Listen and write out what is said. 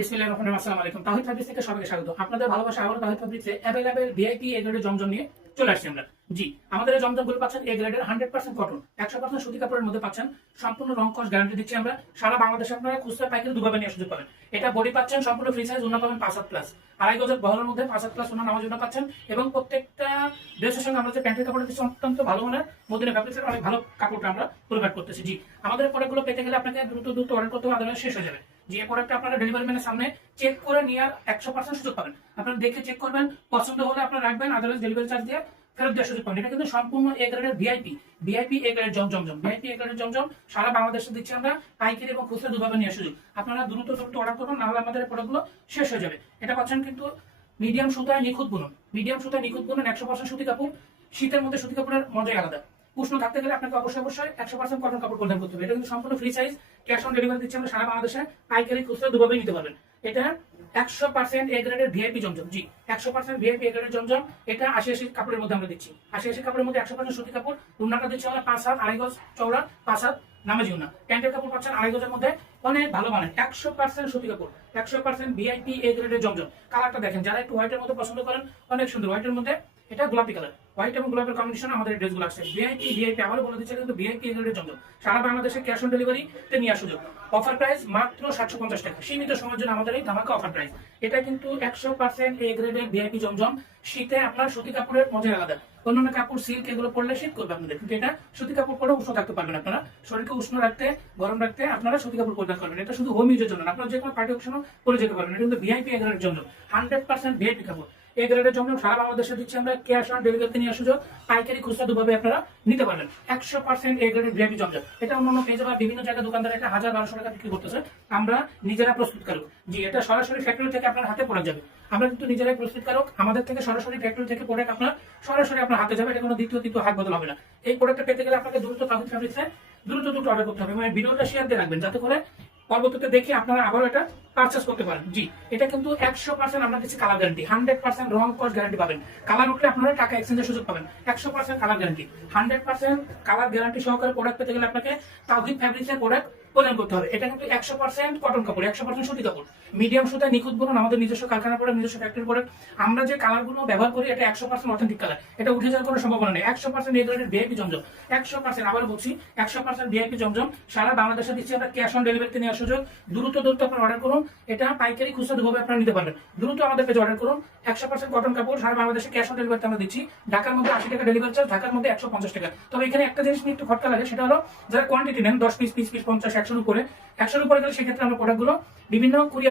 বিসমিল্লাহির রহমানির রহিম। আসসালামু আলাইকুম। তাহিদ ফেব্রিক্স থেকে সবাইকে স্বাগত। আপনাদের ভালোবাসা আবারও তাহিদ ফেব্রিক্সে अवेलेबल ভিআইপি এ গ্রেডের জমজম নিয়ে চলে আসছি আমরা। জি, আমাদের এই জমজমগুলো পাচ্ছেন এ গ্রেডের 100% কটন, 100% সুতি কাপড়ের মধ্যে পাচ্ছেন। সম্পূর্ণ রং কস গ্যারান্টি দিচ্ছি আমরা। সারা বাংলাদেশে আপনারা খুচরা পাইকারি দুভাবে নিয়ে সুযোগ পাবেন। এটা বডি পাচ্ছেন সম্পূর্ণ ফ্রি সাইজ, ওন্না পাবেন 5 প্লাস, আড়াই গজের বহরের মধ্যে 5 প্লাস ওন্না নামাজ ওন্না পাচ্ছেন। এবং প্রত্যেকটা ড্রেসের সঙ্গে আমরা যে প্যান্টের কাপড় দিচ্ছি অত্যন্ত ভালো মানের মদিনা ফেব্রিক্সের অনেক ভালো কাপড়টা আমরা প্রোভাইড করতেছি। জি, আমাদের প্রোডাক্টগুলো পেতে গেলে আপনাকে দ্রুত অর্ডার করতে হবে, আদারওয়াইজ শেষ হয়ে যাবে। যে প্রোডাক্টটা আপনারা ডেলিভারি ম্যানের সামনে চেক করে নেওয়ার 100% সুযোগ পাবেন। আপনারা দেখে চেক করবেন, পছন্দ হলে আপনারা রাখবেন, আদারওয়াইজ ডেলিভারি চার্জ দিয়ে ফেরত দেওয়ার সুযোগ পাবেন। এটা কিন্তু সম্পূর্ণ এ গ্রেডের ভিআইপি এ গ্রেডের জমজম। ভিআইপি এ গ্রেডের জমজম সারা বাংলাদেশে দিচ্ছি আমরা পাইকারি এবং খুচরা দুভাবে নেওয়ার সুযোগ। আপনারা দ্রুত অর্ডার করবেন, নাহলে আমাদের প্রোডাক্টগুলো শেষ হয়ে যাবে। এটা পাচ্ছেন কিন্তু মিডিয়াম সুতায় নিখুঁত বুনন, 100% সুতি কাপড়। শীতের মধ্যে সুতি কাপড়ের মজাই আলাদা। উষ্ণ থাকতে গেলে আপনাকে অবশ্যই 100% কটন কাপড় পরিধান করতে হবে। এটা কিন্তু সম্পূর্ণ free size, cash on delivery দিচ্ছি আমরা সারা বাংলাদেশে পাইকারি খুচরা দুভাবে নিতে পারবেন। এটা 100% এ গ্রেডের ভিআইপি জমজম। জি, 100% ভিআইপি এ গ্রেডের জমজম। এটা 80 কাপড়ের মধ্যে আমরা দিচ্ছি। 80 কাপড়ের মধ্যে 100% সুতি কাপড়। উন্নাটা দিচ্ছি আমরা 5 হাত, আড়াই গজ চওড়া, 5 হাত নামাজি উন্না। প্যান্টের কাপড় পাচ্ছেন আড়াই গজের মধ্যে, অনেক ভালো মানের 100% সুতি কাপড়, 100% ভিআইপি এ গ্রেডের জমজম। কালারটা দেখেন, যারা একটু হোয়াইটের মধ্যে পছন্দ করেন, অনেক সুন্দর হোয়াইটের মধ্যে। এটা গোলাপি কালার, হোয়াইট এবং গোলাপের কম্বিনেশন আমাদের ড্রেসগুলো আসছে। ভিআইপি আবারও বলে দিচ্ছে কিন্তু ভিআইপি এ গ্রেডের জমজম। সারা বাংলাদেশে ক্যাশ অন ডেলিভারিতে নিয়ে আসা সুযোগ। অফার প্রাইস মাত্র 750 টাকা, সীমিত সময়ের জন্য আমাদের এই ধামাকা অফার প্রাইস। এটা কিন্তু 100% এ গ্রেডের ভিআইপি জমজম। শীতে আপনার সুতি কাপড়ের মজা আলাদা। অন্যান্য কাপড় সিল্ক এগুলো পরলে শীত করবে আপনাদের, কিন্তু এটা সুতি কাপড় পরে উষ্ণ থাকতে পারবেন। আপনারা শরীরকে উষ্ণ রাখতে, গরম রাখতে আপনারা সুতি কাপড় পরিধান করবেন। এটা শুধু হোম ইউজের জন্য, আপনারা যে কোনো পার্টি অকেশনও পরে যেতে পারবেন। এটা কিন্তু ভিআইপি এ গ্রেডের জমজম, 100% ভিআইপি কাপড়। এ গ্রেডের জমজম সারা বাংলাদেশে দিচ্ছি আমরা ক্যাশ অন ডেলিভারিতে নিয়ে সুযোগ। পাইকারি খুচরা দুভাবে আপনারা নিতে পারবেন। 100% এ গ্রেডের ভিআইপি জমজম। এটা অন্যান্য পেজে বা বিভিন্ন জায়গায় দোকানদার এটা 1000-1200 টাকা বিক্রি করতেছে। আমরা নিজেরা প্রস্তুতকারক। জি, এটা সরাসরি ফ্যাক্টরি থেকে আপনার হাতে পড়ে যাবে। আমরা কিন্তু নিজেরাই প্রস্তুতকারক। আমাদের থেকে সরাসরি ফ্যাক্টরি থেকে প্রোডাক্ট আপনার সরাসরি আপনার হাতে যাবে। এটা কোনো দ্বিতীয় হাত বদল হবে না। এই প্রোডাক্টটা পেতে গেলে আপনাকে দ্রুত তাহিদ ফেব্রিক্সে দ্রুত অর্ডার করতে হবে। মানে ভিডিওটা শেয়ার দিয়ে রাখবেন, যাতে করে পরবর্তীতে দেখে আপনারা আবারও এটা পারচেস করতে পারেন। জি, এটা কিন্তু 100% আমরা দিচ্ছি কালার গ্যারান্টি, 100% রং কস গ্যারান্টি পাবেন। কালার উঠলে আপনারা টাকা এক্সচেঞ্জের সুযোগ পাবেন। 100% কালার গ্যারান্টি, 100% কালার গ্যারান্টি সহকারে প্রোডাক্ট পেতে গেলে আপনাকে তাহিদ ফেব্রিক্সের প্রোডাক্ট প্রদান করতে হবে। এটা কিন্তু 100% কটন কাপড়, 100% সুতি কাপড়, মিডিয়াম সুতায় নিখুঁত বুনন, আমাদের নিজস্ব কারখানা প্রোডাক্ট, নিজস্ব ফ্যাক্টরি প্রোডাক্ট। আমরা যে কালারগুলো ব্যবহার করি এটা 100% অথেন্টিক কালার। এটা উঠে যাওয়ার কোনো সম্ভাবনা নেই। 100% এ গ্রেডের ভিআইপি জমজম, 100% আবার বলছি 100% ভিআইপি জমজম। সারা বাংলাদেশে দিচ্ছি আমরা ক্যাশ অন ডেলিভারিতে নেওয়ার সুযোগ। দ্রুত আপনারা অর্ডার করুন। এটা পাইকারি খুচরা দুভাবে আপনারা নিতে পারবেন। দ্রুত আমাদের পেজে অর্ডার করুন। 100% কটন কাপড়, সারা বাংলাদেশে ক্যাশ অন ডেলিভারিতে আমরা দিচ্ছি। ঢাকার মধ্যে 80 টাকা ডেলিভারি চার্জ, ঢাকার মধ্যে 150 টাকা। তবে এখানে একটা জিনিস নিয়ে একটু খটকা লাগে, সেটা হলো যারা কোয়ান্টিটি নেন 10 পিস 20 পিস 50 100 উপরে, 100 উপরে গেলে সেক্ষেত্রে আমরা প্রোডাক্টগুলো বিভিন্ন কুরিয়ার